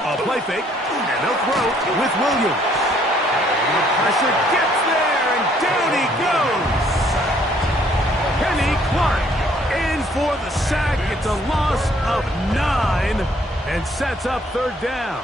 A play fake, and they'll throw with Williams. The pressure gets there, and down he goes. Kenny Clark in for the sack. It's a loss of 9. And sets up 3rd down.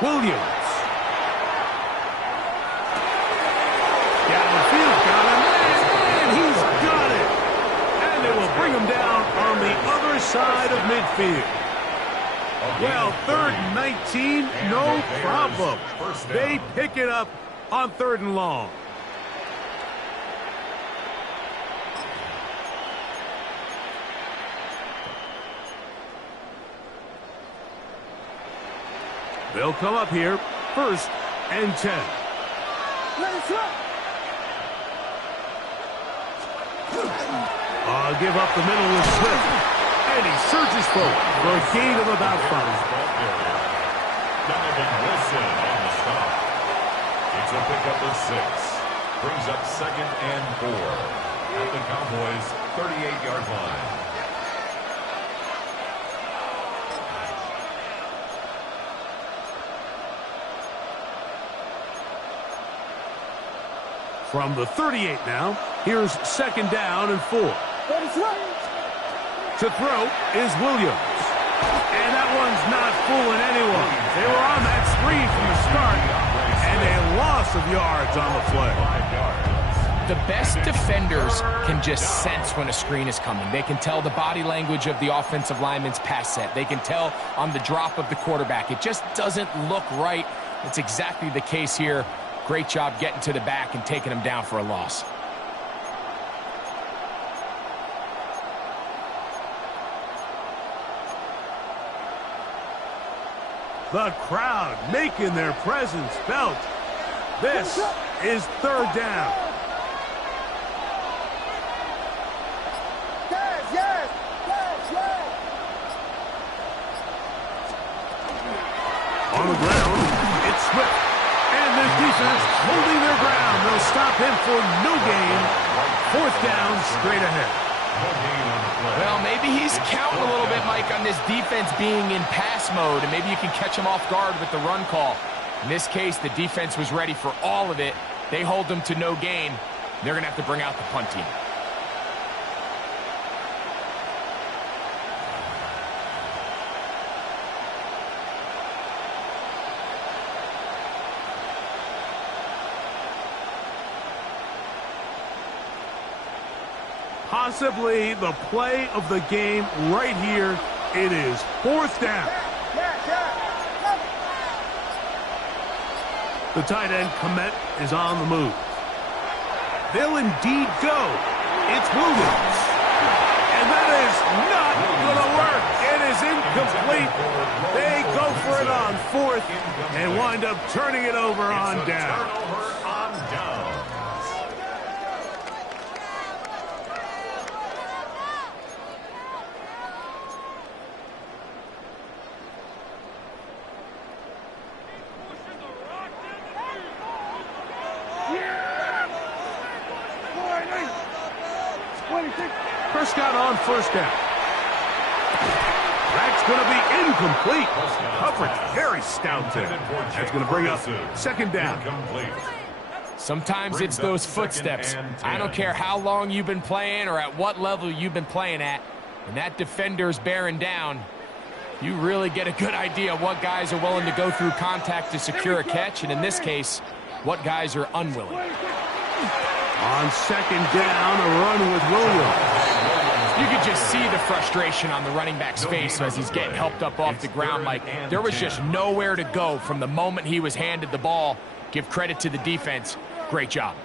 Williams. Bring him down on the other side of midfield. Well, 3rd and 19, no problem. They pick it up on 3rd and long. They'll come up here, 1st and 10. Give up the middle with Swift. And he surges forward for a gain of about 5. Donovan Wilson on the stop. It's a pickup of 6. Brings up 2nd and 4. At the Cowboys' 38-yard line. From the 38 now, here's 2nd down and 4. To throw is Williams. And that one's not fooling anyone. They were on that spree from the start, and a loss of yards on the play. The best defenders can just sense when a screen is coming. They can tell the body language of the offensive lineman's pass set. They can tell on the drop of the quarterback. It just doesn't look right. It's exactly the case here. Great job getting to the back and taking him down for a loss. The crowd making their presence felt. This is 3rd down. On the ground, it's Swift. And this defense holding their ground. They'll stop him for no gain. 4th down, straight ahead. Well, maybe he's counting a little bit, Mike, on this defense being in pass mode, and maybe you can catch him off guard with the run call. In this case, the defense was ready for all of it. They hold them to no gain. They're going to have to bring out the punt team. Possibly the play of the game right here. It is 4th down. The tight end, Komet, is on the move. They'll indeed go. It's Williams. And that is not going to work. It is incomplete. They go for it on 4th and wind up turning it over on down. Prescott on 1st down. That's going to be incomplete. Coverage very stout there. That's going to bring up 2nd down. Sometimes it's those footsteps. I don't care how long you've been playing or at what level you've been playing at. When that defender's bearing down, you really get a good idea of what guys are willing to go through contact to secure a catch, and in this case, what guys are unwilling. On 2nd down, a run with Williams. You could just see the frustration on the running back's face as he's getting helped up off the ground. Like, there was just nowhere to go from the moment he was handed the ball. Give credit to the defense. Great job.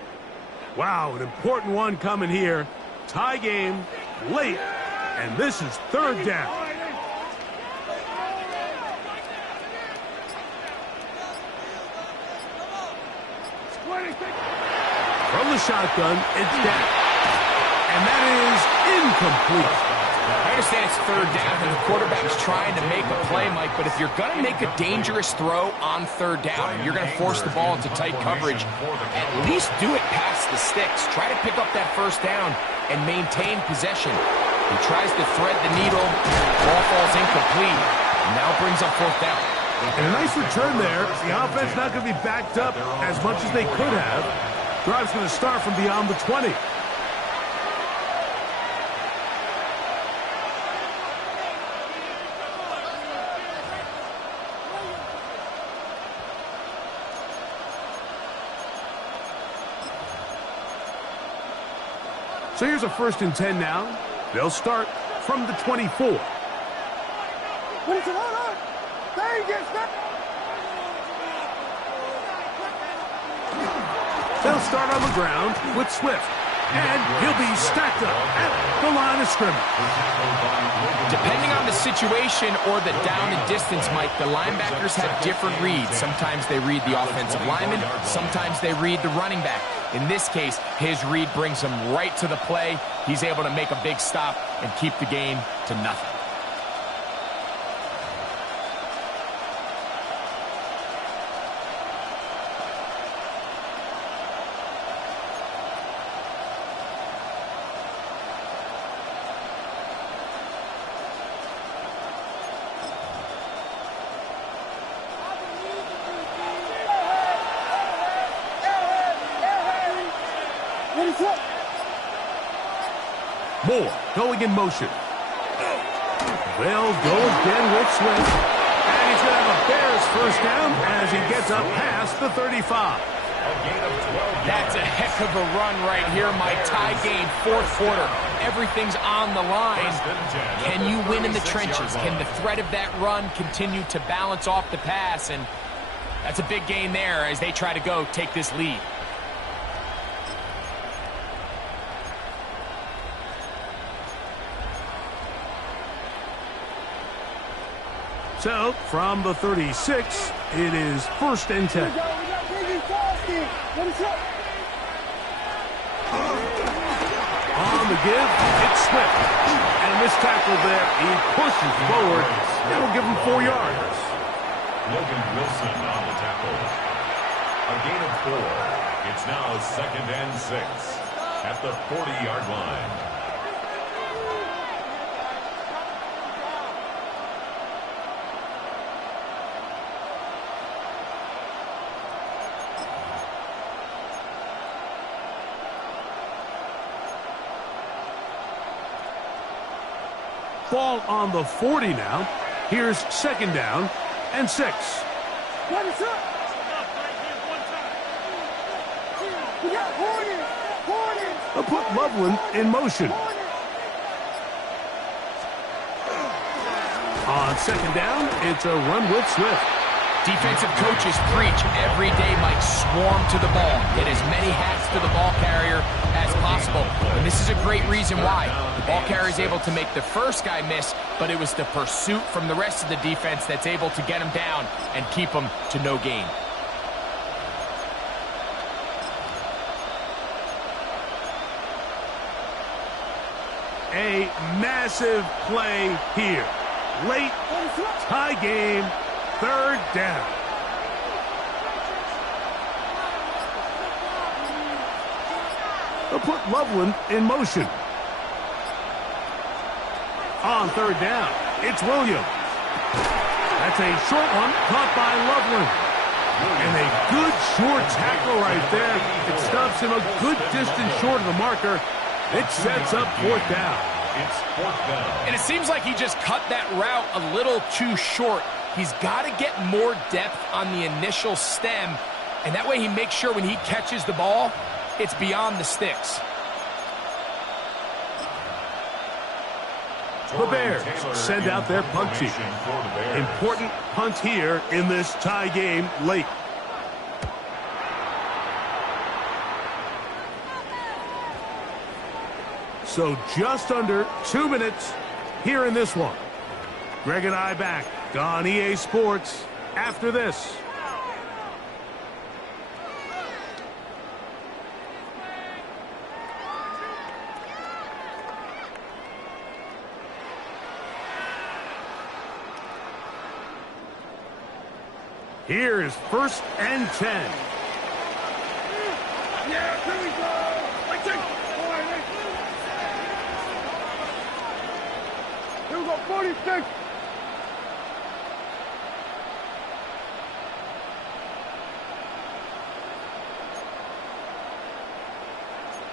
Wow, an important one coming here. Tie game, late, and this is 3rd down. From the shotgun, it's down. And that is incomplete. I understand it's 3rd down and the quarterback's trying to make a play, Mike, but if you're going to make a dangerous throw on 3rd down and you're going to force the ball into tight coverage, at least do it past the sticks. Try to pick up that 1st down and maintain possession. He tries to thread the needle, ball falls incomplete, and now brings up 4th down. And a nice return there. The offense not going to be backed up as much as they could have. Drive's going to start from beyond the 20. So here's a 1st and 10 now. They'll start from the 24. They'll start on the ground with Swift. And he'll be stacked up at the line of scrimmage. Depending on the situation or the down and distance, Mike, the linebackers have different reads. Sometimes they read the offensive lineman. Sometimes they read the running back. In this case, his read brings him right to the play. He's able to make a big stop and keep the game to nothing. Moore going in motion. They'll go again with Swift. And he's going to have a Bears 1st down as he gets up past the 35. That's a heck of a run right here, Mike. Tie game, 4th quarter. Everything's on the line. Can you win in the trenches? Can the threat of that run continue to balance off the pass? And that's a big gain there as they try to go take this lead. So, from the 36, it is 1st and 10. On the give, it's Swift. And this tackle there, he pushes forward. That'll give him 4 yards. Logan Wilson on the tackle. A gain of 4. It's now 2nd and 6 at the 40-yard line. Ball on the 40 now. Here's 2nd down and 6. They'll put Loveland in motion. On second down, it's a run with Swift. Defensive coaches preach every day, Mike, swarm to the ball. Get as many hats to the ball carrier as possible. And this is a great reason why. The ball carrier is able to make the first guy miss, but it was the pursuit from the rest of the defense that's able to get him down and keep him to no gain. A massive play here. Late, tie game, third down. They'll put Loveland in motion. On third down, it's Williams. That's a short one caught by Loveland. And a good short tackle right there. It stops him a good distance short of the marker. It sets up fourth down. It's fourth down. And it seems like he just cut that route a little too short. He's got to get more depth on the initial stem, and that way he makes sure when he catches the ball, it's beyond the sticks. The Bears send out their punt team. Important punt here in this tie game late. So just under 2 minutes here in this one. Greg and I back on EA Sports after this. Here is 1st and 10. Yeah, here we go. Wait, take. Here we go, 46.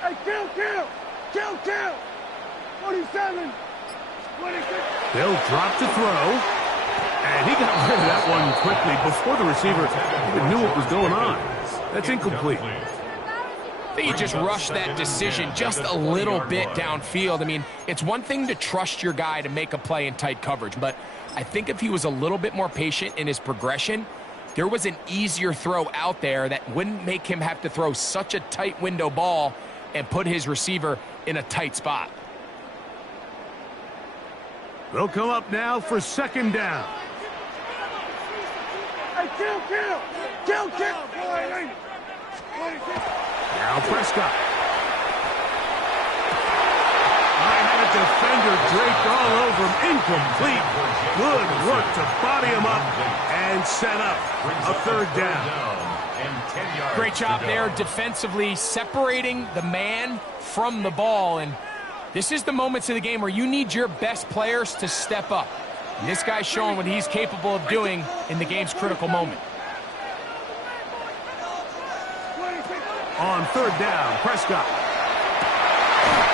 Hey, kill. 47. 26. They'll drop to throw. And he got rid of that one quickly before the receiver even knew what was going on. That's incomplete. I think he just rushed that decision just a little bit downfield. I mean, it's one thing to trust your guy to make a play in tight coverage, but I think if he was a little bit more patient in his progression, there was an easier throw out there that wouldn't make him have to throw such a tight window ball and put his receiver in a tight spot. They'll come up now for 2nd down. Hey, kill. Now Prescott. I had a defender draped all over him. Incomplete. Good work to body him up and set up a 3rd down. Great job there defensively, separating the man from the ball. And this is the moments of the game where you need your best players to step up. And this guy's showing what he's capable of doing in the game's critical moment. On 3rd down, Prescott.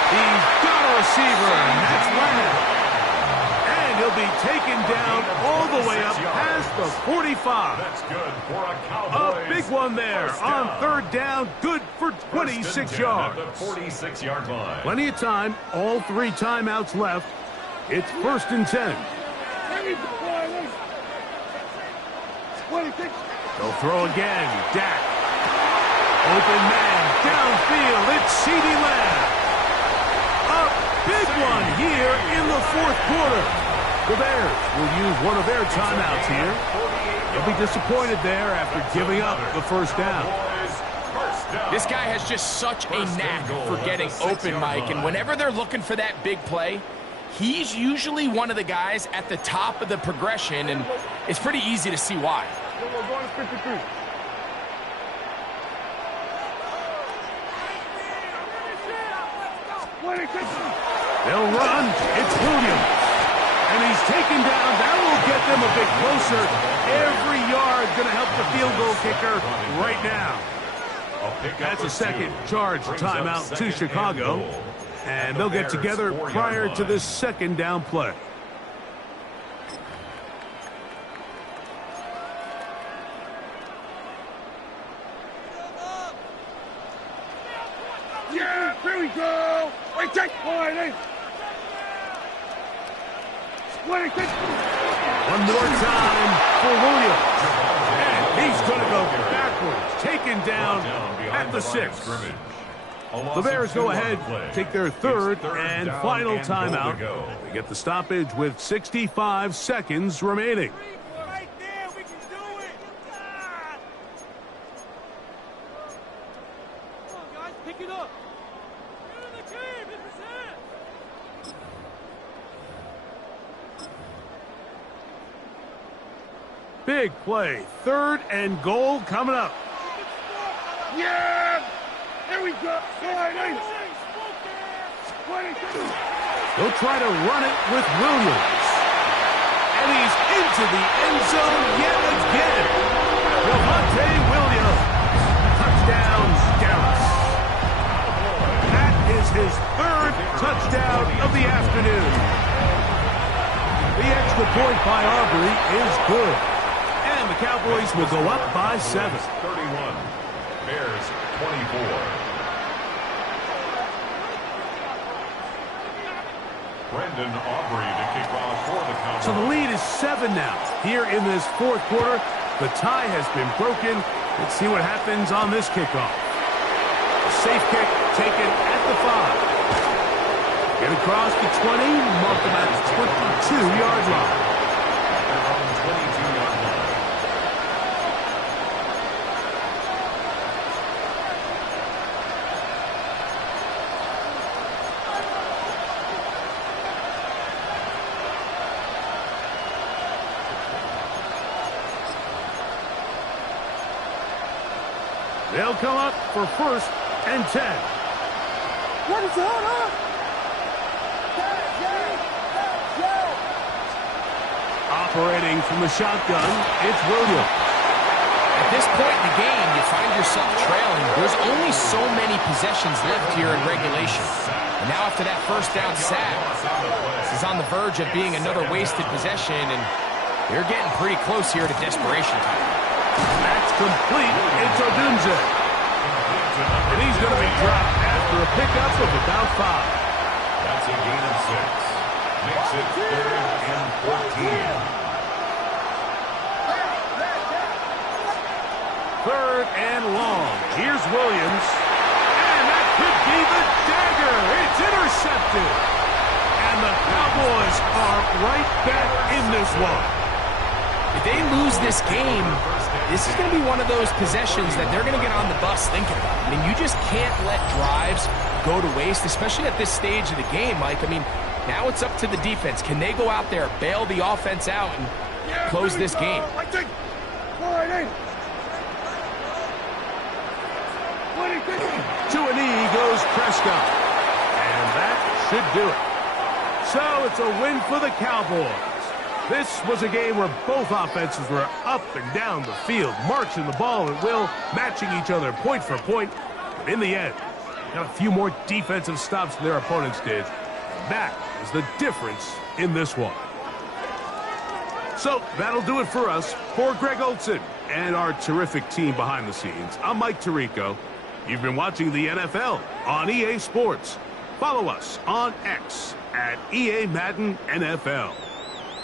He's got a receiver, and that's Leonard. And he'll be taken down all the way up past the 45. That's good for a Cowboys. A big one there on 3rd down, good for 26 yards. At the 46-yard line. Plenty of time, all 3 timeouts left. It's 1st and 10. They'll throw again. Dak. Open man. Downfield. It's CeeDee Lamb. A big one here in the 4th quarter. The Bears will use one of their timeouts here. They'll be disappointed there after giving up the 1st down. This guy has just such a knack for getting open, Mike, and whenever they're looking for that big play, he's usually one of the guys at the top of the progression, and it's pretty easy to see why. They'll run. It's Williams. And he's taken down. That will get them a bit closer. Every yard going to help the field goal kicker right now. That's a second charge timeout to Chicago. And they'll get together prior to this 2nd down play. Yeah, here we go. Wait, take. 26. One more time for Williams. And he's going to go backwards, taken down at the 6. The Bears go ahead, take their third and final timeout. They get the stoppage with 65 seconds remaining. Right there, we can do it. Come on, guys, pick it up. Get in the game, this is it. Big play, 3rd and goal coming up. Yeah! Here we go. They'll try to run it with Williams. And he's into the end zone yet again. Javonte Williams. Touchdown, Dallas. That is his 3rd touchdown of the afternoon. The extra point by Aubrey is good. And the Cowboys will go up by 7. 31. Bears 24. Brendan Aubrey to kick off for the Cowboys. So the lead is 7 now. Here in this 4th quarter, the tie has been broken. Let's see what happens on this kickoff. A safe kick taken at the 5. Get across the 20, mark them at the 22-yard line. They're on the 22-yard line. They'll come up for 1st and 10. What is it, huh? Operating from the shotgun, it's Williams. At this point in the game, you find yourself trailing. There's only so many possessions left here in regulation. And now after that 1st down sack, this is on the verge of being another wasted possession, and you're getting pretty close here to desperation time. That's complete. It's Odunze. And he's going to be dropped after a pickup of about 5. That's a gain of 6. Makes it 3rd and 14. 3rd and long. Here's Williams. And that could be the dagger. It's intercepted. And the Cowboys are right back in this one. If they lose this game, this is going to be one of those possessions that they're going to get on the bus thinking about. I mean, you just can't let drives go to waste, especially at this stage of the game, Mike. I mean, now it's up to the defense. Can they go out there, bail the offense out, and close this game? To a knee goes Prescott. And that should do it. So it's a win for the Cowboys. This was a game where both offenses were up and down the field, marching the ball at will, matching each other point for point. But in the end, got a few more defensive stops than their opponents did. That is the difference in this one. So that'll do it for us. For Greg Olson and our terrific team behind the scenes, I'm Mike Tirico. You've been watching the NFL on EA Sports. Follow us on X at EA Madden NFL.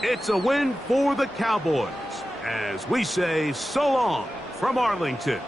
It's a win for the Cowboys as we say so long from Arlington.